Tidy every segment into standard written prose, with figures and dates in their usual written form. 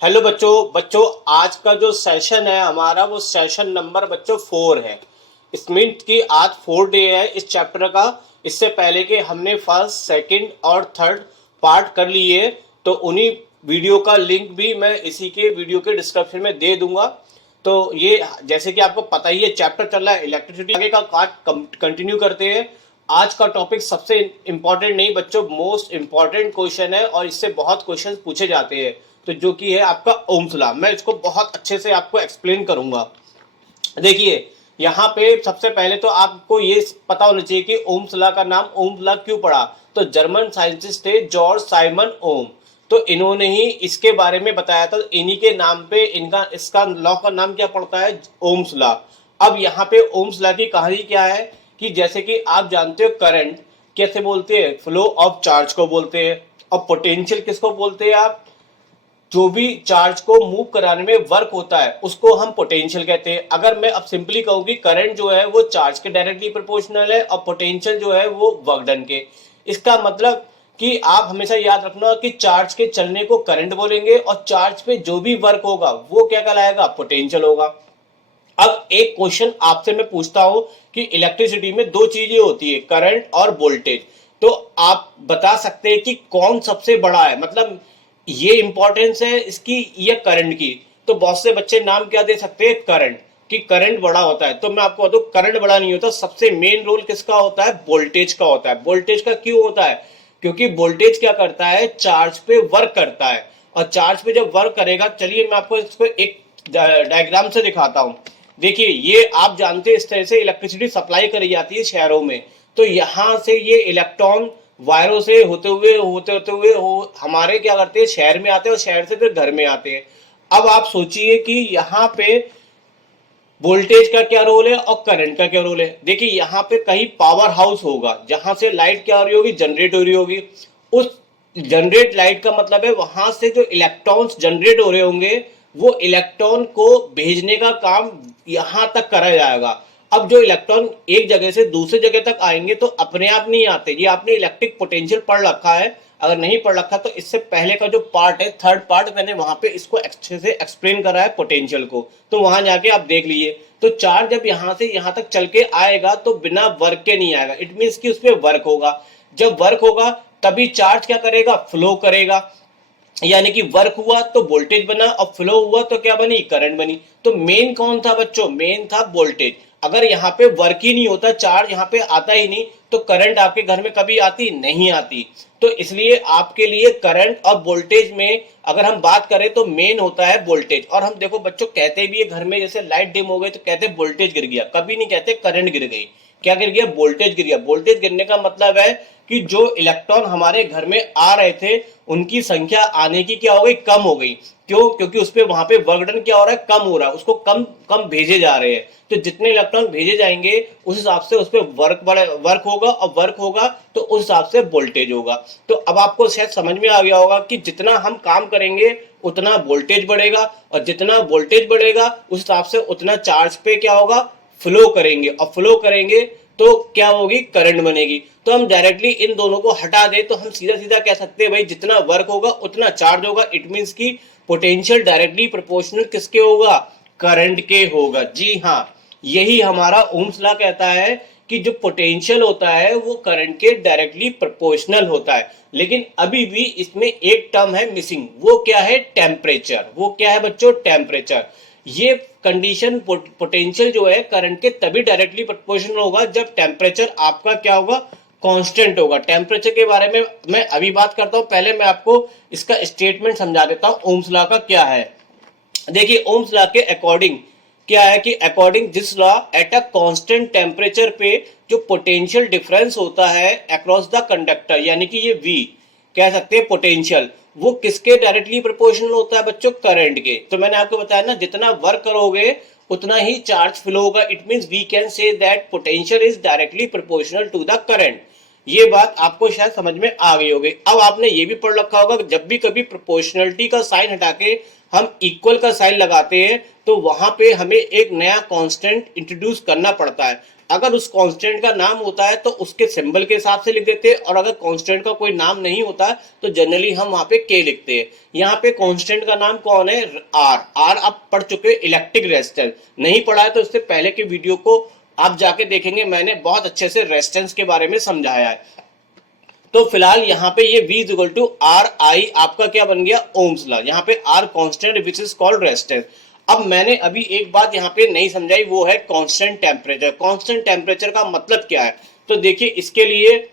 Hello बच्चों बच्चों आज का जो सेशन है हमारा वो सेशन नंबर बच्चों 4 है। इस मीन्स की आज 4 डे है इस चैप्टर का। इससे पहले कि हमने फर्स्ट सेकंड और थर्ड पार्ट कर लिए, तो उन्हीं वीडियो का लिंक भी मैं इसी के वीडियो के डिस्क्रिप्शन में दे दूंगा। तो ये जैसे कि आपको पता ही है चैप्टर चल रहा है इलेक्ट्रिसिटी, आगे का पार्ट कंटिन्यू करते हैं। आज का टॉपिक सबसे इम्पोर्टेंट नहीं बच्चों, मोस्ट इम्पोर्टेंट क्वेश्चन है और इससे बहुत क्वेश्चन पूछे जाते हैं। तो जो कि है आपका ओम्स लॉ, मैं इसको बहुत अच्छे से आपको एक्सप्लेन करूंगा। देखिए यहाँ पे सबसे पहले तो आपको ये पता होना चाहिए कि ओम्स लॉ का नाम ओम्स लॉ क्यों पड़ा। तो जर्मन साइंटिस्ट थे जॉर्ज साइमन ओम, तो इन्होंने ही इसके बारे में बताया था। इन्हीं के नाम पे इनका इसका लॉ का नाम क्या पड़ता है, ओम्स लॉ। अब यहाँ पे ओम्स लॉ की कहानी क्या है कि जैसे कि आप जानते हो करंट कैसे बोलते हैं, फ्लो ऑफ चार्ज को बोलते हैं। और पोटेंशियल किसको बोलते हैं आप, जो भी चार्ज को मूव कराने में वर्क होता है उसको हम पोटेंशियल कहते हैं। अगर मैं अब सिंपली कहूँ कि करंट जो है वो चार्ज के डायरेक्टली प्रोपोर्शनल है और पोटेंशियल जो है वो वर्क डन के। इसका मतलब कि आप हमेशा याद रखना कि चार्ज के चलने को करंट बोलेंगे और चार्ज पे जो भी वर्क होगा वो क्या कहलाएगा, पोटेंशियल होगा। अब एक क्वेश्चन आपसे मैं पूछता हूं कि इलेक्ट्रिसिटी में दो चीजें होती है, करंट और वोल्टेज। तो आप बता सकते हैं कि कौन सबसे बड़ा है, मतलब ये इंपॉर्टेंस है इसकी या करंट की। तो बहुत से बच्चे नाम क्या दे सकते हैं, करंट, कि करंट बड़ा होता है। तो मैं आपको बताऊं करंट बड़ा नहीं होता, सबसे मेन रोल किसका होता है, वोल्टेज का होता है। वोल्टेज का क्यों होता है, क्योंकि वोल्टेज क्या करता है, चार्ज पे वर्क करता है। और चार्ज पे जब वर्क करेगा, चलिए मैं आपको इसको एक डायग्राम से दिखाता हूं। देखिए ये आप जानते हैं इस तरह से इलेक्ट्रिसिटी सप्लाई करी जाती है शहरों में। तो यहाँ से ये इलेक्ट्रॉन वायरों से होते हुए हमारे क्या करते हैं, शहर में आते हैं और शहर से फिर घर में आते हैं। अब आप सोचिए कि यहाँ पे वोल्टेज का क्या रोल है और करंट का क्या रोल है। देखिए यहाँ पे कहीं पावर हाउस होगा जहां से लाइट क्या हो रही होगी, जनरेट हो रही होगी। उस जनरेट लाइट का मतलब है वहां से जो इलेक्ट्रॉन्स जनरेट हो रहे होंगे वो इलेक्ट्रॉन को भेजने का काम यहां तक करा जाएगा। अब जो इलेक्ट्रॉन एक जगह से दूसरी जगह तक आएंगे तो अपने आप नहीं आते, ये आपने इलेक्ट्रिक पोटेंशियल पढ़ रखा है। अगर नहीं पढ़ रखा तो इससे पहले का जो पार्ट है थर्ड पार्ट, मैंने वहां पे इसको अच्छे से एक्सप्लेन करा है पोटेंशियल को, तो वहां जाके आप देख लीजिए। तो चार्ज जब यहां से यहां तक चल के आएगा तो बिना वर्क के नहीं आएगा, इट मीन्स कि उसमें वर्क होगा। जब वर्क होगा तभी चार्ज क्या करेगा, फ्लो करेगा। यानी कि वर्क हुआ तो वोल्टेज बना और फ्लो हुआ तो क्या बनी, करंट बनी। तो मेन कौन था बच्चों, मेन था वोल्टेज। अगर यहाँ पे वर्क ही नहीं होता, चार्ज यहाँ पे आता ही नहीं, तो करंट आपके घर में कभी आती नहीं आती। तो इसलिए आपके लिए करंट और वोल्टेज में अगर हम बात करें तो मेन होता है वोल्टेज। और हम देखो बच्चों कहते भी है घर में, जैसे लाइट डिम हो गई तो कहते वोल्टेज गिर गया, कभी नहीं कहते करंट गिर गई। क्या गिर गया, वोल्टेज गिर गया। वोल्टेज गिरने का मतलब है कि जो इलेक्ट्रॉन हमारे घर में आ रहे थे उनकी संख्या आने की क्या हो गई, कम हो गई। क्यों, क्योंकि उस पर वहां पे वर्क डन क्या हो रहा है, कम हो रहा है, उसको कम कम भेजे जा रहे हैं। तो जितने इलेक्ट्रॉन भेजे जाएंगे उस हिसाब से उस पर वर्क होगा और वर्क होगा तो उस हिसाब से वोल्टेज होगा। तो अब आपको शायद समझ में आ गया होगा कि जितना हम काम करेंगे उतना वोल्टेज बढ़ेगा और जितना वोल्टेज बढ़ेगा उस हिसाब से उतना चार्ज पे क्या होगा, फ्लो करेंगे। और फ्लो करेंगे तो क्या होगी, करंट बनेगी। तो हम डायरेक्टली इन दोनों को हटा दें तो हम सीधा सीधा कह सकते हैं भाई जितना वर्क होगा उतना चार्ज होगा। इट मीन्स की पोटेंशियल डायरेक्टली प्रोपोर्शनल किसके होगा, करंट के होगा। जी हाँ, यही हमारा ओम्स लॉ कहता है कि जो पोटेंशियल होता है वो करंट के डायरेक्टली प्रोपोर्शनल होता है। लेकिन अभी भी इसमें एक टर्म है मिसिंग, वो क्या है, टेम्परेचर। वो क्या है बच्चों, टेम्परेचर। ये कंडीशन पोटेंशियल जो है करंट के तभी डायरेक्टली प्रोपोर्शनल होगा जब टेम्परेचर आपका क्या होगा, कांस्टेंट होगा। टेम्परेचर के बारे में मैं अभी बात करता हूं, पहले मैं आपको इसका स्टेटमेंट समझा देता हूं ओम्स लॉ का क्या है। देखिए ओम्स लॉ के अकॉर्डिंग क्या है कि according this law at a constant temperature पे जो पोटेंशियल डिफरेंस होता है अक्रॉस द कंडक्टर, यानी कि ये V कह सकते हैं पोटेंशियल, वो किसके डायरेक्टली प्रोपोर्शनल होता है बच्चों, करंट के। तो मैंने आपको बताया ना जितना वर्क करोगे उतना ही चार्ज फ्लो होगा। It means we can say that potential is directly proportional to the current. ये बात आपको शायद समझ में आ गई होगी। अब आपने ये भी पढ़ रखा होगा जब भी कभी प्रोपोर्शनलिटी का साइन हटा के हम इक्वल का साइन लगाते हैं तो वहां पे हमें एक नया कांस्टेंट इंट्रोड्यूस करना पड़ता है। अगर उस कांस्टेंट का नाम होता है तो उसके सिंबल के हिसाब से लिख देते हैं, और अगर कांस्टेंट का कोई नाम नहीं होता है तो जनरली हम वहां पे के लिखते हैं। यहाँ पे कांस्टेंट का नाम कौन है? आर। आर आप पढ़ चुके हैं, इलेक्ट्रिक रेजिस्टेंस। नहीं पढ़ा है तो इससे पहले के वीडियो को आप जाके देखेंगे, मैंने बहुत अच्छे से रेजिस्टेंस के बारे में समझाया है। तो फिलहाल यहाँ पे ये V equal to R I आपका क्या बन गया? Ohm's law. यहाँ पे R constant which is called resistance. अब मैंने अभी एक बात यहाँ पे नहीं समझाई, वो है कांस्टेंट टेम्परेचर। कांस्टेंट टेम्परेचर का मतलब क्या है? तो देखिए, इसके लिए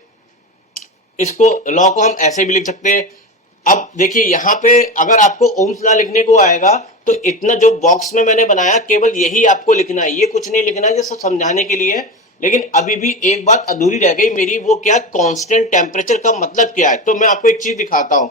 इसको लॉ को हम ऐसे भी लिख सकते हैं। अब देखिए यहाँ पे अगर आपको ओम्स लॉ लिखने को आएगा तो इतना जो बॉक्स में मैंने बनाया केवल यही आपको लिखना है, ये कुछ नहीं लिखना है, ये सब समझाने के लिए। लेकिन अभी भी एक बात अधूरी रह गई मेरी, वो क्या? कांस्टेंट टेम्परेचर का मतलब क्या है? तो मैं आपको एक चीज दिखाता हूं।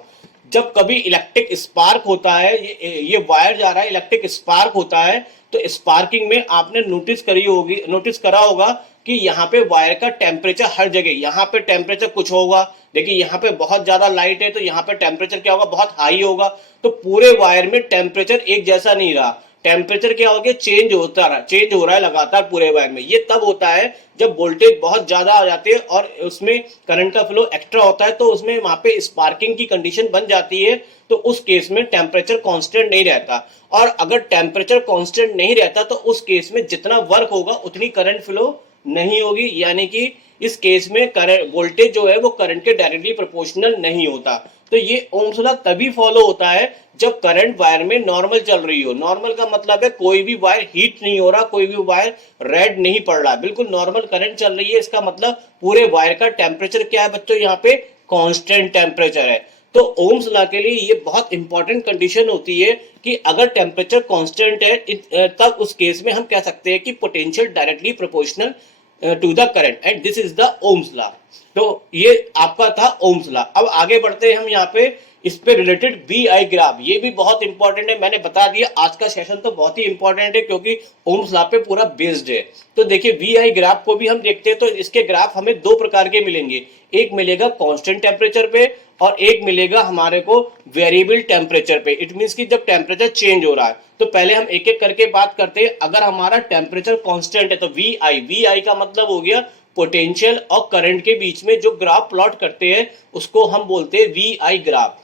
जब कभी इलेक्ट्रिक स्पार्क होता है, ये वायर जा रहा है, इलेक्ट्रिक स्पार्क होता है, तो स्पार्किंग में आपने नोटिस करा होगा कि यहाँ पे वायर का टेम्परेचर हर जगह, यहाँ पे टेम्परेचर कुछ होगा, देखिए यहाँ पे बहुत ज्यादा लाइट है तो यहाँ पे टेम्परेचर क्या होगा? बहुत हाई होगा। तो पूरे वायर में टेम्परेचर एक जैसा नहीं रहा, टेम्परेचर क्या हो गया? चेंज हो रहा है लगातार पूरे वायर में। ये तब होता है जब वोल्टेज बहुत ज्यादा आ जाती है और उसमें करंट का फ्लो एक्स्ट्रा होता है, तो उसमें वहां पे स्पार्किंग की कंडीशन बन जाती है। तो उस केस में टेम्परेचर कांस्टेंट नहीं रहता, और अगर टेम्परेचर कांस्टेंट नहीं रहता तो उस केस में जितना वर्क होगा उतनी करंट फ्लो नहीं होगी, यानी कि इस केस में करंट वोल्टेज जो है वो करंट के डायरेक्टली प्रोपोर्शनल नहीं होता। तो ये ओम्स लॉ तभी फॉलो होता है जब करंट वायर में नॉर्मल चल रही हो। नॉर्मल का मतलब है कोई भी वायर हीट नहीं हो रहा, कोई भी वायर रेड नहीं पड़ रहा, बिल्कुल नॉर्मल करंट चल रही है। इसका मतलब पूरे वायर का टेम्परेचर क्या है बच्चों? यहाँ पे कांस्टेंट टेम्परेचर है। तो ओम्स लॉ के लिए ये बहुत इंपॉर्टेंट कंडीशन होती है कि अगर टेम्परेचर कांस्टेंट है तब उस केस में हम कह सकते हैं कि potential directly proportional to the current, and this is the Ohm's law. तो ये आपका था ओम्स लॉ। अब आगे बढ़ते हैं हम यहाँ पे इस पे रिलेटेड वी आई ग्राफ। ये भी बहुत इंपॉर्टेंट है, मैंने बता दिया आज का सेशन तो बहुत ही इंपॉर्टेंट है क्योंकि ओम्स लॉ पे पूरा बेस्ड है। तो देखिए वी आई ग्राफ को भी हम देखते हैं, तो इसके ग्राफ हमें दो प्रकार के मिलेंगे। एक मिलेगा कांस्टेंट टेम्परेचर पे और एक मिलेगा हमारे को वेरिएबल टेम्परेचर पे। इट मींस कि जब टेम्परेचर चेंज हो रहा है। तो पहले हम एक एक करके बात करते हैं। अगर हमारा टेम्परेचर कांस्टेंट है तो वी आई का मतलब हो गया पोटेंशियल और करंट के बीच में जो ग्राफ प्लॉट करते हैं उसको हम बोलते हैं वी आई ग्राफ।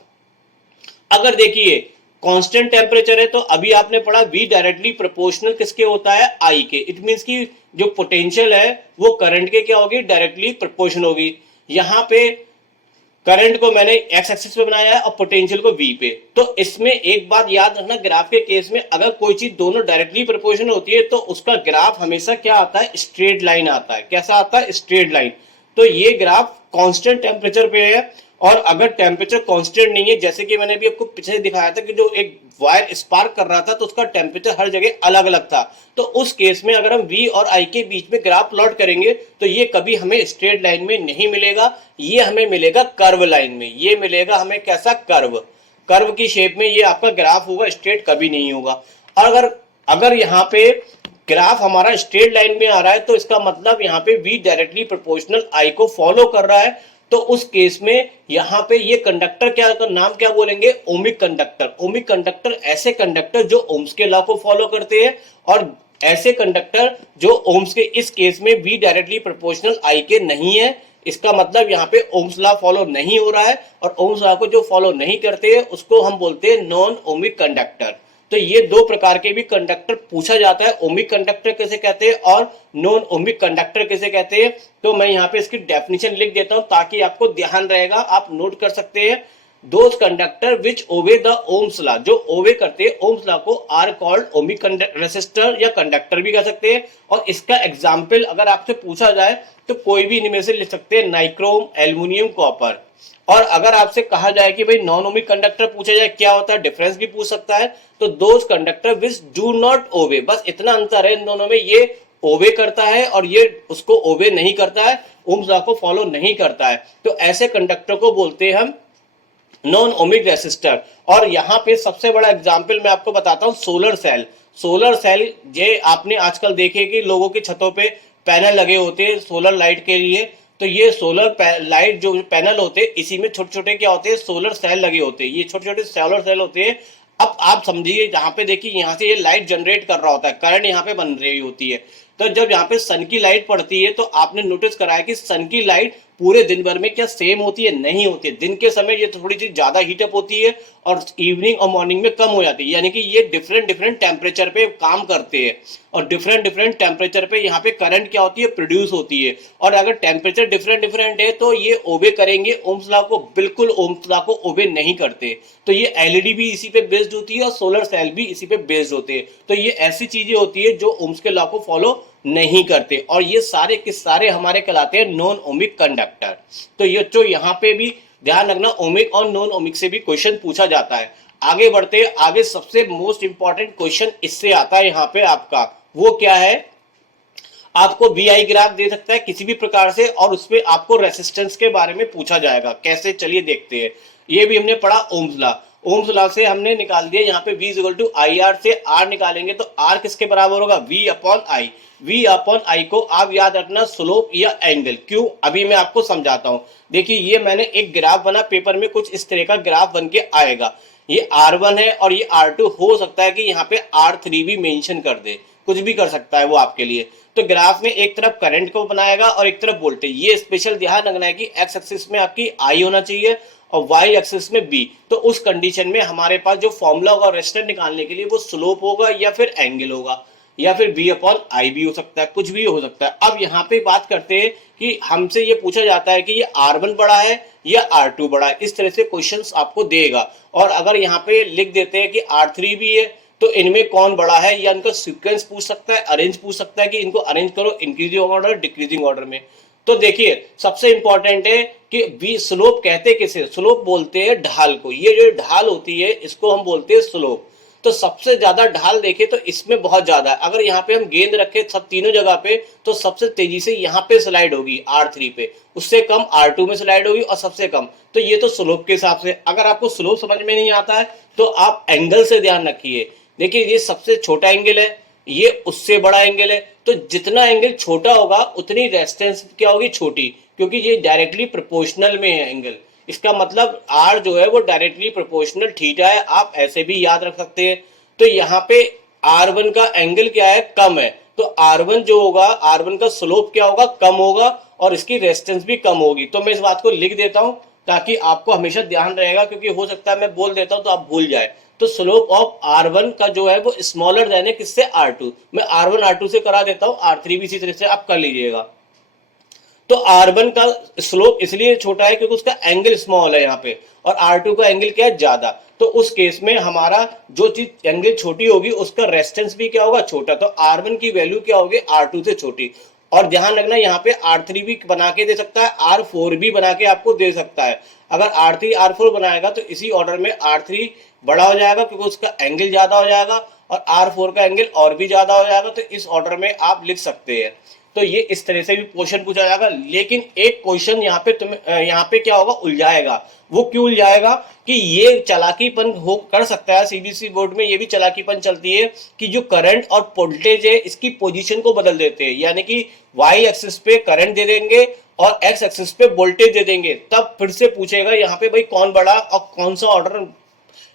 अगर देखिए कांस्टेंट टेम्परेचर है तो अभी आपने पढ़ा V डायरेक्टली प्रोपोर्शनल किसके होता है? I के। इट मींस कि जो पोटेंशियल है वो करंट के क्या होगी? डायरेक्टली प्रोपोर्शनल होगी। यहाँ पे करंट को मैंने एक्स एक्सिस पे बनाया है और पोटेंशियल को V पे। तो इसमें एक बात याद रखना, ग्राफ के केस में अगर कोई चीज दोनों डायरेक्टली प्रोपोर्शनल होती है तो उसका ग्राफ हमेशा क्या आता है? स्ट्रेट लाइन आता है। कैसा आता है? Straight line. तो ये ग्राफ कांस्टेंट टेम्परेचर पे है, और अगर टेम्परेचर कांस्टेंट नहीं है, जैसे कि मैंने अभी आपको पीछे दिखाया था कि जो एक वायर स्पार्क कर रहा था तो उसका टेम्परेचर हर जगह अलग अलग था, तो उस केस में अगर हम V और I के बीच में ग्राफ प्लॉट करेंगे तो ये कभी हमें स्ट्रेट लाइन में नहीं मिलेगा, ये हमें मिलेगा कर्व लाइन में। ये मिलेगा हमें कैसा? कर्व की शेप में ये आपका ग्राफ होगा, स्ट्रेट कभी नहीं होगा। और अगर यहाँ पे ग्राफ हमारा स्ट्रेट लाइन में आ रहा है तो इसका मतलब यहाँ पे V डायरेक्टली प्रोपोर्शनल I को फॉलो कर रहा है। तो उस केस में यहाँ पे ये कंडक्टर क्या का नाम क्या बोलेंगे? Ohmic conductor. ओमिक कंडक्टर ऐसे कंडक्टर जो ओम्स के लॉ को फॉलो करते हैं, और ऐसे कंडक्टर जो ओम्स के इस केस में V डायरेक्टली प्रोपोर्शनल I के नहीं है। इसका मतलब यहाँ पे ओम्स लॉ फॉलो नहीं हो रहा है, और ओम्स लॉ को जो फॉलो नहीं करते हैं उसको हम बोलते हैं नॉन ओमिक कंडक्टर। तो ये दो प्रकार के भी कंडक्टर पूछा जाता है, ओमिक कंडक्टर किसे कहते हैं और नॉन ओमिक कंडक्टर किसे कहते हैं। तो मैं यहाँ पे इसकी डेफिनेशन लिख देता हूं ताकि आपको ध्यान रहेगा, आप नोट कर सकते हैं। Those conductor which obey the Ohm's law, जो ओबे करते हैं ओम्स लॉ को, आर कॉल्ड ओमिक रेसिस्टर या कंडक्टर भी कह सकते हैं। और इसका एग्जाम्पल अगर आपसे पूछा जाए तो कोई भी इनमें से लिख सकते हैं, नाइक्रोम, एल्युमिनियम, कॉपर। और अगर आपसे कहा जाए कि भाई नॉन ओमिक कंडक्टर पूछा जाए क्या होता है, डिफरेंस भी पूछ सकता है, तो those conductor which do not obey, बस इतना अंतर है इन दोनों में, ये ओबे करता है और ये उसको ओबे नहीं करता है, ओम्स लॉ को फॉलो नहीं करता है। तो ऐसे कंडक्टर को बोलते हैं हम नॉन ओमिक रेसिस्टर। और यहाँ पे सबसे बड़ा एग्जाम्पल मैं आपको बताता हूँ, सोलर सेल। सोलर सेल ये आपने आजकल देखे कि लोगों की छतों पे पैनल लगे होते हैं सोलर लाइट के लिए। तो ये सोलर लाइट जो पैनल होते हैं इसी में छोटे छोटे क्या होते हैं? सोलर सेल लगे होते हैं। ये छोटे छोटे सोलर सेल होते हैं। अब आप समझिए, यहाँ पे देखिए, यहाँ से ये लाइट जनरेट कर रहा होता है, करंट यहाँ पे बन रही होती है। तो जब यहाँ पे सन की लाइट पड़ती है तो आपने नोटिस करा है कि सन की लाइट पूरे दिन भर में क्या सेम होती है? नहीं होती है। दिन के समय ये थोड़ी सी ज्यादा हीटअप होती है और इवनिंग और मॉर्निंग में कम हो जाती है, यानी कि ये डिफरेंट डिफरेंट टेम्परेचर पे काम करते हैं और डिफरेंट डिफरेंट टेम्परेचर पे यहाँ पे करंट क्या होती है? प्रोड्यूस होती है। और अगर टेम्परेचर डिफरेंट डिफरेंट है तो ये ओबे करेंगे ओम्स लॉ को? बिल्कुल ओम्स लॉ को ओबे नहीं करते। तो ये एलईडी भी इसी पे बेस्ड होती है और सोलर सेल भी इसी पे बेस्ड होते हैं। तो ये ऐसी चीजें होती है जो ओम्स के लॉ को फॉलो नहीं करते और ये सारे के सारे हमारे कहलाते हैं नॉन ओमिक कंडक्टर। तो ये जो यहाँ पे भी ध्यान रखना, ओमिक और नॉन ओमिक से भी क्वेश्चन पूछा जाता है। आगे बढ़ते आगे, सबसे मोस्ट इंपॉर्टेंट क्वेश्चन इससे आता है यहाँ पे आपका, वो क्या है? आपको वीआई ग्राफ दे सकता है किसी भी प्रकार से और उसमें आपको रेसिस्टेंस के बारे में पूछा जाएगा। कैसे, चलिए देखते हैं। ये भी हमने पढ़ा ओम्स लॉ। ओम्स लॉ से हमने निकाल दिया यहाँ पे V equal to I R से आर निकालेंगे तो आर किसके बराबर होगा? V upon I. V upon I को आप याद रखना स्लोप या एंगल। क्यों? अभी मैं आपको समझाता हूं। देखिए ये मैंने एक ग्राफ बना पेपर में, कुछ इस तरह का ग्राफ बन के आएगा। ये R1 है और ये R2, हो सकता है कि यहाँ पे R3 भी मेंशन कर दे, कुछ भी कर सकता है वो आपके लिए। तो ग्राफ में एक तरफ करंट को बनाएगा और एक तरफ वोल्टेज। ये स्पेशल ध्यान रखना है कि एक्स एक्सिस में आपकी आई होना चाहिए और वाई एक्सिस में बी। तो उस कंडीशन में हमारे पास जो फॉर्मूला होगा रेजिस्टेंस निकालने के लिए वो स्लोप होगा या फिर एंगल होगा या फिर बी अपॉन आई भी हो सकता है, कुछ भी हो सकता है। अब यहाँ पे बात करते हैं कि हमसे ये पूछा जाता है कि ये R1 बड़ा है या R2 बड़ा है। इस तरह से क्वेश्चंस आपको देगा और अगर यहाँ पे लिख देते हैं कि R3 भी है तो इनमें कौन बड़ा है, या इनका सीक्वेंस पूछ सकता है, अरेंज पूछ सकता है कि इनको अरेंज करो इंक्रीजिंग ऑर्डर डिक्रीजिंग ऑर्डर में। तो देखिए सबसे इंपॉर्टेंट है कि बी स्लोप कहते किसे? स्लोप बोलते हैं ढाल को। ये जो ढाल होती है इसको हम बोलते हैं स्लोप। तो सबसे ज्यादा ढाल देखे तो इसमें बहुत ज्यादा है। अगर यहाँ पे हम गेंद रखे सब तीनों जगह पे तो सबसे तेजी से यहाँ पे स्लाइड होगी R3 पे, उससे कम R2 में स्लाइड होगी और सबसे कम। तो ये तो स्लोप के हिसाब से। अगर आपको स्लोप समझ में नहीं आता है तो आप एंगल से ध्यान रखिए। देखिए ये सबसे छोटा एंगल है, ये उससे बड़ा एंगल है। तो जितना एंगल छोटा होगा उतनी रेजिस्टेंस क्या होगी? छोटी, क्योंकि ये डायरेक्टली प्रोपोर्शनल में है एंगल। इसका मतलब R जो है वो डायरेक्टली प्रोपोर्शनल थीटा है, आप ऐसे भी याद रख सकते हैं। तो यहाँ पे R1 का एंगल क्या है? कम है। तो R1 जो होगा, R1 का स्लोप क्या होगा? कम होगा और इसकी रेजिस्टेंस भी कम होगी। तो मैं इस बात को लिख देता हूं ताकि आपको हमेशा ध्यान रहेगा, क्योंकि हो सकता है मैं बोल देता हूं तो आप भूल जाए। तो स्लोप ऑफ R1 का जो है वो स्मॉलर देन है किससे? R2। मैं R1 R2 से करा देता हूं, R3 भी इसी तरह से आप कर लीजिएगा। तो R1 का स्लोप इसलिए छोटा है क्योंकि उसका एंगल स्मॉल है यहाँ पे, और R2 का एंगल क्या है? ज्यादा। तो उस केस में हमारा जो चीज एंगल छोटी होगी उसका रेजिस्टेंस भी क्या होगा? छोटा। तो R1 की वैल्यू क्या होगी? R2 से छोटी। और ध्यान रखना यहाँ पे R3 भी बना के दे सकता है, R4 भी बना के आपको दे सकता है। अगर R3 R4 बनाएगा तो इसी ऑर्डर में R3 बड़ा हो जाएगा क्योंकि उसका एंगल ज्यादा हो जाएगा और R4 का एंगल और भी ज्यादा हो जाएगा। तो इस ऑर्डर में आप लिख सकते हैं। तो ये इस तरह से भी क्वेश्चन पूछा जाएगा। लेकिन एक क्वेश्चन यहाँ पे तुम्हें यहाँ पे क्या होगा? उलझाएगा। वो क्यों उलझाएगा? कि ये चालाकीपन हो कर सकता है, सीबीएसई बोर्ड में ये भी चालाकीपन चलती है कि जो करंट और वोल्टेज है इसकी पोजीशन को बदल देते हैं। यानी कि वाई एक्सिस पे करंट दे देंगे और एक्स एक्सिस पे वोल्टेज दे देंगे। तब फिर से पूछेगा यहाँ पे भाई कौन बड़ा और कौन सा ऑर्डर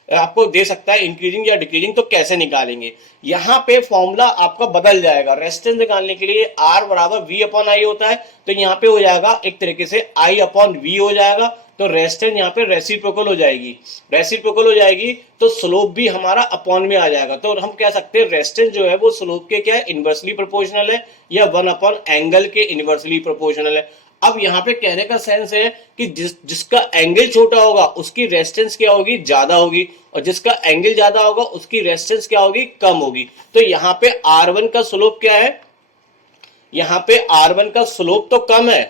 आपको दे सकता है, इंक्रीजिंग या डिक्रीजिंग। तो कैसे निकालेंगे? यहाँ पे फॉर्मूला आपका बदल जाएगा। रेजिस्टेंस निकालने के लिए R बराबर V अपॉन आई होता है, तो यहाँ पे हो जाएगा एक तरीके से I अपॉन V हो जाएगा। तो रेजिस्टेंस यहाँ पे रेसिप्रोकल हो जाएगी। रेसिप्रोकल हो जाएगी तो स्लोप भी हमारा अपॉन में आ जाएगा। तो हम कह सकते हैं रेजिस्टेंस जो है वो स्लोप के क्या है? इनवर्सली प्रोपोर्शनल है, या 1 अपॉन एंगल के इनवर्सली प्रोपोर्शनल है। अब यहाँ पे कहने का सेंस है कि जिसका एंगल छोटा होगा उसकी रेजिस्टेंस क्या होगी? ज्यादा होगी, और जिसका एंगल ज्यादा होगा उसकी रेजिस्टेंस क्या होगी? कम होगी। तो यहाँ पे R1 का स्लोप क्या है? यहाँ पे R1 का स्लोप तो कम है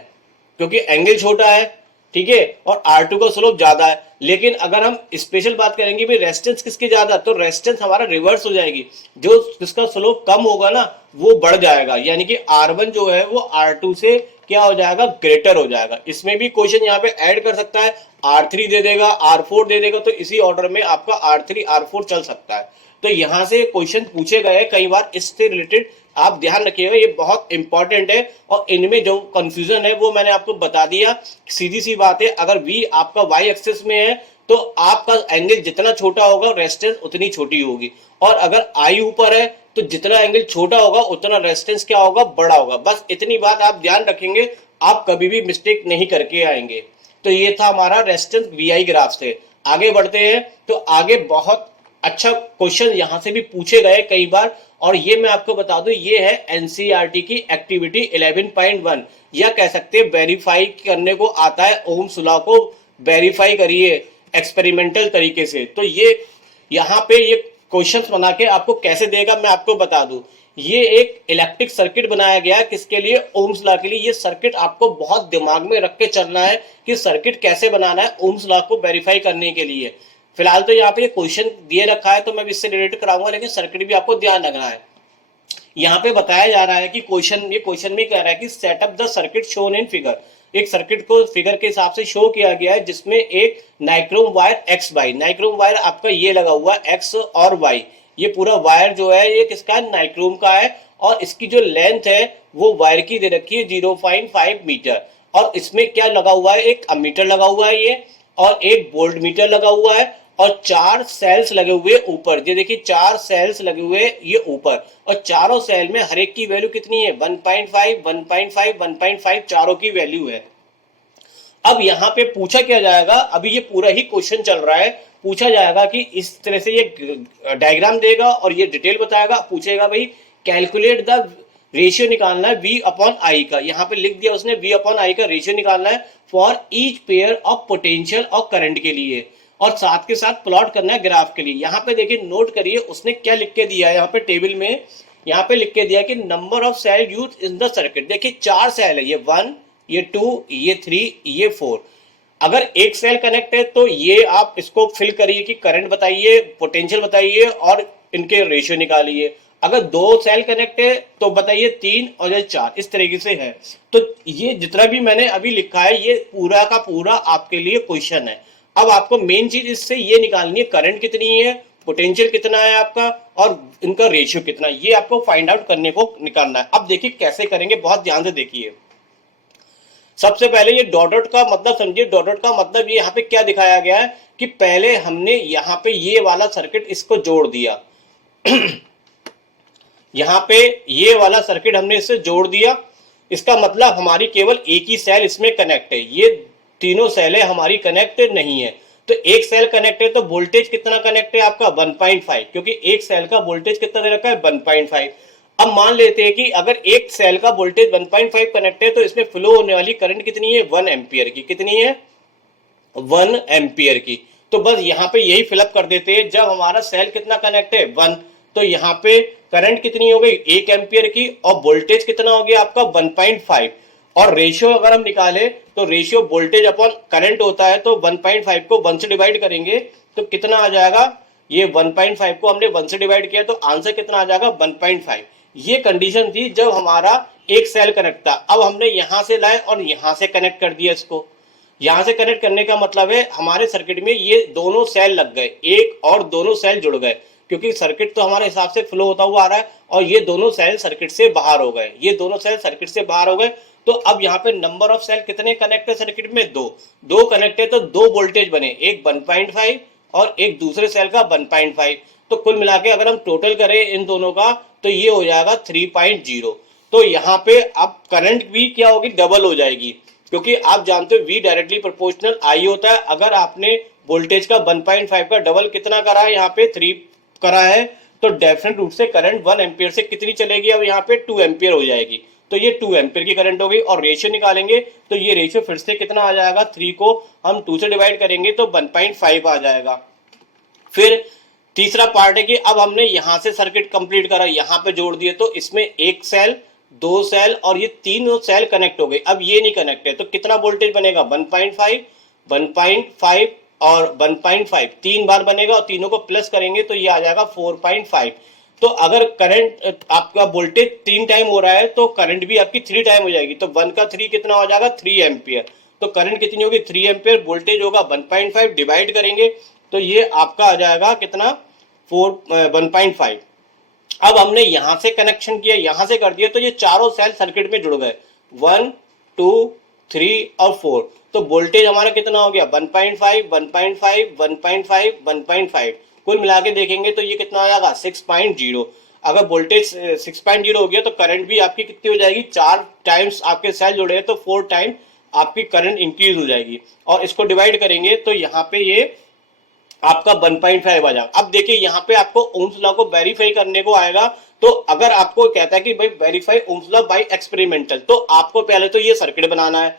क्योंकि एंगल छोटा है, ठीक है, और R2 का स्लोप ज्यादा है। लेकिन अगर हम स्पेशल बात करेंगे भी रेजिस्टेंस किसकी ज्यादा, तो रेजिस्टेंस हमारा रिवर्स हो जाएगी। जो जिसका स्लोप कम होगा ना वो बढ़ जाएगा, यानी कि R1 जो है वो R2 से क्या हो जाएगा? ग्रेटर हो जाएगा। इसमें भी क्वेश्चन यहाँ पे ऐड कर सकता है, R3 दे देगा, R4 दे देगा। तो इसी ऑर्डर में आपका R3 R4 चल सकता है। तो यहां से क्वेश्चन पूछे गए कई बार, इससे रिलेटेड आप ध्यान रखिएगा, ये बहुत इंपॉर्टेंट है। और इनमें जो कंफ्यूजन है वो मैंने आपको बता दिया। सीधी सी बात है, अगर V आपका Y एक्सिस में है तो आपका एंगल जितना छोटा होगा रेजिस्टेंस उतनी छोटी होगी, और अगर आई ऊपर है तो जितना एंगल छोटा होगा उतना रेजिस्टेंस क्या होगा, बड़ा होगा। बस इतनी बात आप ध्यान रखेंगे, आप कभी भी मिस्टेक नहीं करके आएंगे। तो ये था हमारा रेजिस्टेंस वीआई ग्राफ से। आगे बढ़ते हैं, तो आगे बहुत अच्छा क्वेश्चन यहां से भी पूछे गए कई बार, और ये मैं आपको बता दूं, ये है एनसीईआरटी की एक्टिविटी 11.1, या कह सकते हैं वेरीफाई करने को आता है, ओम्स लॉ को वेरीफाई करिए एक्सपेरिमेंटल तरीके से। तो ये यहाँ पे ये क्वेश्चंस बना के आपको कैसे देगा मैं आपको बता दूं। ये एक इलेक्ट्रिक सर्किट बनाया गया है, किसके लिए, ओम्स लॉ के लिए। ये सर्किट आपको बहुत दिमाग में रख के चलना है कि सर्किट कैसे बनाना है ओम्स लॉ को वेरीफाई करने के लिए। फिलहाल तो यहाँ पे ये क्वेश्चन दिए रखा है तो मैं इससे रिलेटेड कराऊंगा, लेकिन सर्किट भी आपको ध्यान रखना है। यहाँ पे बताया जा रहा है कि ये क्वेश्चन में कह रहा है कि setup the circuit shown in figure. एक सर्किट को फिगर के हिसाब से शो किया गया है, जिसमें एक nichrome wire X Y, nichrome wire आपका ये लगा हुआ है एक्स और वाई, ये पूरा वायर जो है ये किसका है, नाइक्रोम का है, और इसकी जो लेंथ है वो वायर की दे रखी है 0.5 मीटर, और इसमें क्या लगा हुआ है, एक अमीटर लगा हुआ है ये, और एक वोल्ट मीटर लगा हुआ है, और 4 सेल्स लगे हुए ऊपर। ये देखिए 4 सेल्स लगे हुए ये ऊपर, और चारों सेल में हर एक की वैल्यू कितनी है, 1.5 1.5 1.5 चारों की वैल्यू है। अब यहाँ पे पूछा क्या जाएगा, अभी ये पूरा ही क्वेश्चन चल रहा है, पूछा जाएगा कि इस तरह से ये डायग्राम देगा और ये डिटेल बताएगा, पूछेगा भाई कैलकुलेट द रेशियो निकालना है V अपॉन आई का। यहाँ पे लिख दिया उसने V अपॉन आई का रेशियो निकालना है for each pair of potential और करंट के लिए, और साथ के साथ प्लॉट करना है ग्राफ के लिए। यहाँ पे देखिए नोट करिए उसने क्या लिख के दिया है, यहाँ पे टेबल में यहाँ पे लिख के दिया कि number of cell use in the circuit. देखिए 4 सेल है, ये 1 ये 2 ये 3 ये 4। अगर एक सेल कनेक्ट है तो ये आप इसको फिल करिए कि करंट बताइए, पोटेंशियल बताइए और इनके रेशियो निकालिए। अगर 2 सेल कनेक्ट है तो बताइए 3 और ये 4, इस तरीके से है। तो ये जितना भी मैंने अभी लिखा है ये पूरा का पूरा आपके लिए क्वेश्चन है। अब आपको मेन चीज इससे ये निकालनी है, करंट कितनी है, पोटेंशियल कितना है आपका, और इनका रेशियो कितना, ये आपको फाइंड आउट करने को निकालना है। अब देखिए कैसे करेंगे, बहुत ध्यान से देखिए। सबसे पहले ये डॉट डॉट का मतलब समझिए। डॉट डॉट का मतलब ये यहाँ पे क्या दिखाया गया है कि पहले हमने यहाँ पे ये वाला सर्किट इसको जोड़ दिया यहाँ पे ये वाला सर्किट हमने इससे जोड़ दिया, इसका मतलब हमारी केवल एक ही सेल इसमें कनेक्ट है, ये तीनों सेलें हमारी कनेक्ट नहीं है। तो एक सेल कनेक्ट है तो वोल्टेज कितना कनेक्ट है आपका 1.5, क्योंकि एक सेल का वोल्टेज कितना दे रखा है 1.5। अब मान लेते हैं कि अगर एक सेल का वोल्टेज 1.5 कनेक्ट है तो इसमें फ्लो होने वाली करंट कितनी है, 1 एम्पियर की। कितनी है, 1 एम्पियर की। तो बस यहाँ पे यही फिलअप कर देते हैं। जब हमारा सेल कितना कनेक्ट है 1, तो यहाँ पे करंट कितनी हो गई 1 एम्पियर की, और वोल्टेज कितना हो गया आपका 1.5। और रेशियो अगर हम निकाले तो रेशियो वोल्टेज अपॉन करंट होता है, तो 1.5 को 1 से डिवाइड करेंगे तो कितना आ जाएगा, ये 1.5 को हमने 1 से डिवाइड किया तो आंसर कितना आ जाएगा 1.5। ये कंडीशन थी जब हमारा एक सेल कनेक्ट था। अब हमने यहां से लाए और यहां से कनेक्ट कर दिया इसको। यहां से कनेक्ट करने का मतलब है हमारे सर्किट में ये दोनों सेल लग गए, एक और दोनों सेल जुड़ गए, क्योंकि सर्किट तो हमारे हिसाब से फ्लो होता हुआ आ रहा है, और ये दोनों सेल सर्किट से बाहर हो गए, ये दोनों सेल सर्किट से बाहर हो गए। तो अब यहाँ पे नंबर ऑफ सेल कितने कनेक्ट है सर्किट में, 2 कनेक्ट है, तो 2 वोल्टेज बने, एक 1.5 और एक दूसरे सेल का 1.5। तो कुल मिला के अगर हम टोटल करें इन दोनों का तो ये हो जाएगा 3.0। तो यहाँ पे अब करंट भी क्या होगी, डबल हो जाएगी, क्योंकि आप जानते हो V डायरेक्टली प्रोपोर्शनल I होता है। अगर आपने वोल्टेज का 1.5 का डबल कितना करा है, यहाँ पे 3 करा है, तो डेफिनेट रूप से करंट 1 एम्पियर से कितनी चलेगी, अब यहाँ पे 2 एम्पियर हो जाएगी। तो ये 2 एम्पियर की करंट हो गई। और रेशियो निकालेंगे तो ये रेशियो फिर से कितना आ जाएगा, 3 को हम 2 से डिवाइड करेंगे तो 1.5 आ जाएगा। फिर तीसरा पार्ट है कि अब हमने यहां से सर्किट कंप्लीट करा, यहां पे जोड़ दिए, तो इसमें एक सेल, 2 सेल और ये तीनों सेल कनेक्ट हो गए। अब ये नहीं कनेक्ट है तो कितना वोल्टेज बनेगा, 1.5 1.5 और 1.5 3 बार बनेगा, और तीनों को प्लस करेंगे तो ये आ जाएगा 4.5। तो अगर करंट आपका वोल्टेज 3 टाइम हो रहा है तो करंट भी आपकी 3 टाइम हो जाएगी। तो 1 का 3 कितना हो जाएगा, 3 एम्पियर। तो करंट कितनी होगी, 3 एम्पियर, वोल्टेज होगा 1.5, डिवाइड करेंगे तो ये आपका आ जाएगा कितना, 1.5। अब हमने यहां से कनेक्शन किया, यहां से कर दिया, तो ये चारों सेल सर्किट में जुड़ गए, 1 2 3 और 4। तो वोल्टेज हमारा कितना हो गया 1.5 1.5 1.5 1.5, कुल मिला के देखेंगे तो ये कितना हो जाएगा 6.0। अगर वोल्टेज 6.0 हो गया तो करंट भी आपकी कितनी हो जाएगी, 4 टाइम्स आपके सेल जुड़े हैं तो 4 टाइम आपकी करंट इंक्रीज हो जाएगी। और इसको डिवाइड करेंगे तो यहाँ पे ये आपका 1.5 आ जाएगा। अब देखिए यहाँ पे आपको ओम्स लॉ को वेरीफाई करने को आएगा। तो अगर आपको कहता है कि भाई verify Ohm's law by experimental, तो आपको पहले तो ये सर्किट बनाना है,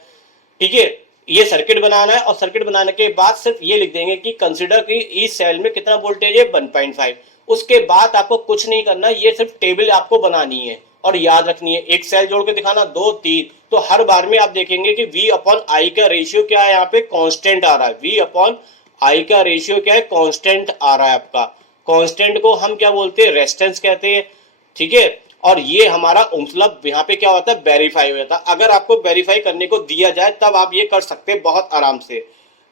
ठीक है, ये सर्किट बनाना है। और सर्किट बनाने के बाद सिर्फ ये लिख देंगे कि कंसीडर कि इस सेल में कितना वोल्टेज है 1.5। उसके बाद आपको कुछ नहीं करना, ये सिर्फ टेबल आपको बनानी है और याद रखनी है, एक सेल जोड़ के दिखाना 2 3। तो हर बार में आप देखेंगे कि V अपॉन आई का रेशियो क्या है, यहाँ पे कांस्टेंट आ रहा है। V अपॉन आई का रेशियो क्या है, कांस्टेंट आ रहा है आपका। कांस्टेंट को हम क्या बोलते हैं, रेजिस्टेंस कहते हैं, ठीक है। और ये हमारा ओम्स लॉ यहाँ पे क्या होता है, वेरीफाई हो जाता है। अगर आपको वेरीफाई करने को दिया जाए तब आप ये कर सकते हैं बहुत आराम से,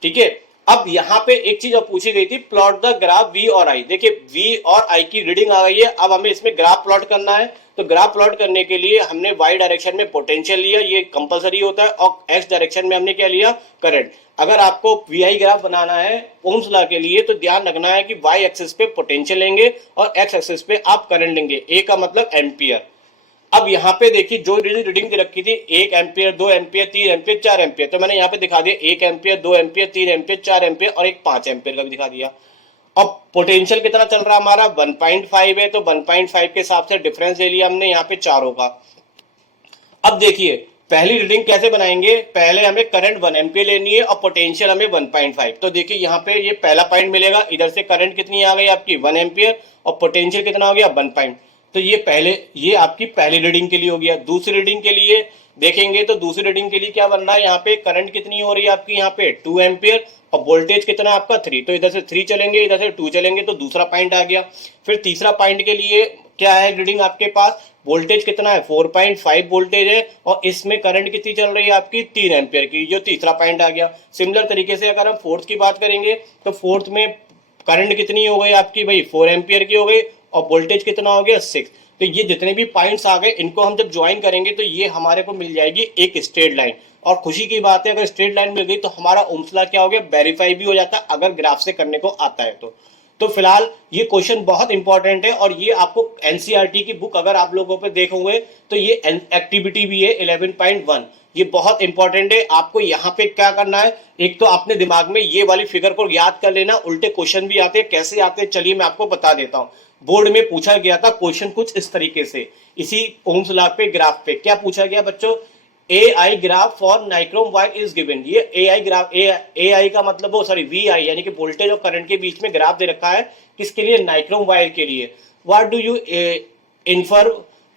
ठीक है। अब यहाँ पे एक चीज और पूछी गई थी, प्लॉट द ग्राफ V और I। देखिए V और I की रीडिंग आ गई है, अब हमें इसमें ग्राफ प्लॉट करना है। तो ग्राफ प्लॉट करने के लिए हमने y डायरेक्शन में पोटेंशियल लिया, ये कंपलसरी होता है, और x डायरेक्शन में हमने क्या लिया, करंट। अगर आपको VI ग्राफ बनाना है ओम्स लॉ के लिए तो ध्यान रखना है कि y एक्सिस पे पोटेंशियल लेंगे और x एक्सिस पे आप करंट लेंगे, A का मतलब एम्पियर। अब यहाँ पे देखिए जो रीडिंग दे रखी थी 1 एम्पियर 2 एम्पियर 3 एम्पियर 4 एम्पियर, तो मैंने यहाँ पे दिखा दिया 1 एम्पियर 2 एम्पियर 3 एम्पियर 4 एम्पियर और एक 5 एम्पियर का भी दिखा दिया। अब पोटेंशियल कितना चल रहा है हमारा 1.5 है, तो 1.5 के हिसाब से डिफरेंस ले लिया हमने यहाँ पे चारों का। अब देखिए पहली रीडिंग कैसे बनाएंगे, पहले हमें करंट 1 एम्पियर लेनी है और पोटेंशियल हमें 1.5। तो देखिए यहाँ पे ये पहला पॉइंट मिलेगा, इधर से करंट कितनी आ गई आपकी 1 एम्पियर और पोटेंशियल कितना हो गया 1 पॉइंट। तो ये आपकी पहली रीडिंग के लिए हो गया। दूसरी रीडिंग के लिए देखेंगे तो दूसरी रीडिंग के लिए क्या बन रहा है, यहाँ पे करंट कितनी हो रही है आपकी, यहाँ पे 2 एम्पियर और वोल्टेज कितना आपका 3। तो इधर से 3 चलेंगे इधर से 2 चलेंगे तो दूसरा पॉइंट आ गया। फिर तीसरा पॉइंट के लिए क्या है रीडिंग आपके पास, वोल्टेज कितना है 4.5 वोल्टेज है और इसमें करंट कितनी चल रही है आपकी 3 एम्पियर की, जो तीसरा पॉइंट आ गया। सिमिलर तरीके से अगर हम फोर्थ की बात करेंगे तो फोर्थ में करंट कितनी हो गई आपकी भाई 4 एम्पियर की हो गई और वोल्टेज कितना हो गया 6। तो ये जितने भी पॉइंट्स आ गए इनको हम जब ज्वाइन करेंगे तो ये हमारे को मिल जाएगी एक स्ट्रेट लाइन। और खुशी की बात है अगर स्ट्रेट लाइन मिल गई तो हमारा ओम्स लॉ क्या हो गया, वेरीफाई भी हो जाता है अगर ग्राफ से करने को आता है तो फिलहाल ये क्वेश्चन बहुत इंपॉर्टेंट है और ये आपको एनसीईआरटी की बुक अगर आप लोगों पे देखोगे तो ये एक्टिविटी भी है 11.1, ये बहुत इंपॉर्टेंट है। आपको यहाँ पे क्या करना है, एक तो अपने दिमाग में ये वाली फिगर को याद कर लेना, उल्टे क्वेश्चन भी आते हैं, कैसे आते हैं चलिए मैं आपको बता देता हूँ। बोर्ड में पूछा गया था क्वेश्चन कुछ इस तरीके से, इसी ओम्स लॉ पे ग्राफ पे क्या पूछा गया बच्चों, AI graph for nichrome wire is given. ये AI ग्राफ, AI का मतलब वो सॉरी VI यानी कि वोल्टेज और करंट के बीच में ग्राफ दे रखा है, किसके लिए, नाइक्रोम वायर के लिए। What do you infer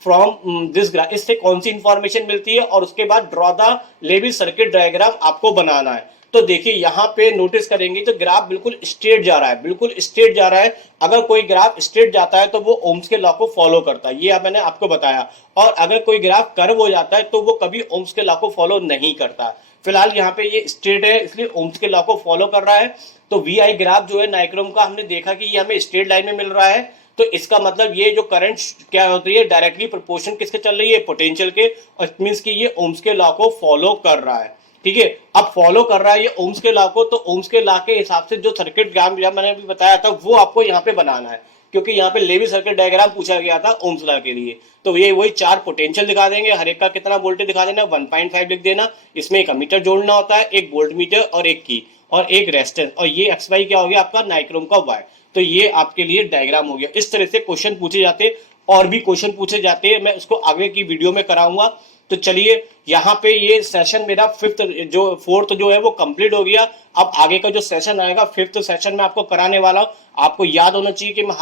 from this graph, इससे कौन सी इंफॉर्मेशन मिलती है, और उसके बाद draw the Lewis circuit diagram आपको बनाना है। तो देखिए यहाँ पे नोटिस करेंगे तो ग्राफ बिल्कुल स्ट्रेट जा रहा है, बिल्कुल स्ट्रेट जा रहा है। अगर कोई ग्राफ स्ट्रेट जाता है तो वो ओम्स के लॉ को फॉलो करता है, ये मैंने आपको बताया। और अगर कोई ग्राफ कर्व हो जाता है तो वो कभी ओम्स के लॉ को फॉलो नहीं करता। फिलहाल यहाँ पे ये स्ट्रेट है इसलिए ओम्स के लॉ को फॉलो कर रहा है। तो VI ग्राफ जो है नाइक्रोम का हमने देखा कि ये हमें स्ट्रेट लाइन में मिल रहा है, तो इसका मतलब ये जो करंट क्या होती है डायरेक्टली प्रोपोर्शन किसके चल रही है, पोटेंशियल के, और इट मींस कि ये ओम्स के लॉ को फॉलो कर रहा है, ठीक है। अब फॉलो कर रहा है ये ओम्स के लॉ को, तो ओम्स के लॉ के हिसाब से जो सर्किट डायग्राम मैंने अभी बताया था वो आपको यहाँ पे बनाना है, क्योंकि यहाँ पे लेवी सर्किट डायग्राम पूछा गया था ओम्स लॉ के लिए। तो ये वही 4 पोटेंशियल दिखा देंगे, हर एक का कितना वोल्टेज दिखा देना, 1.5 लिख देना, इसमें एक अमीटर जोड़ना होता है, एक वोल्ट मीटर और एक की और एक रेजिस्टेंस, और ये XY क्या हो गया आपका नाइक्रोम का वायर। तो ये आपके लिए डायग्राम हो गया। इस तरह से क्वेश्चन पूछे जाते, और भी क्वेश्चन पूछे जाते हैं, मैं उसको आगे की वीडियो में कराऊंगा। तो चलिए यहाँ पे ये सेशन मेरा फोर्थ जो है वो कंप्लीट हो गया। अब आगे का जो सेशन आएगा 5th सेशन में आपको कराने वाला हूँ। आपको याद होना चाहिए कि मैं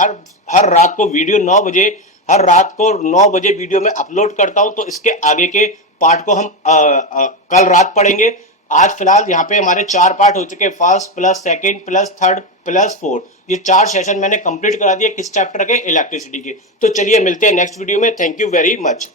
हर रात को वीडियो 9 बजे, हर रात को 9 बजे वीडियो में अपलोड करता हूँ। तो इसके आगे के पार्ट को हम कल रात पढ़ेंगे। आज फिलहाल यहाँ पे हमारे 4 पार्ट हो चुके, first plus second plus third plus fourth, ये 4 सेशन मैंने कंप्लीट करा दिए किस चैप्टर के, इलेक्ट्रिसिटी के। तो चलिए मिलते हैं नेक्स्ट वीडियो में। Thank you very much.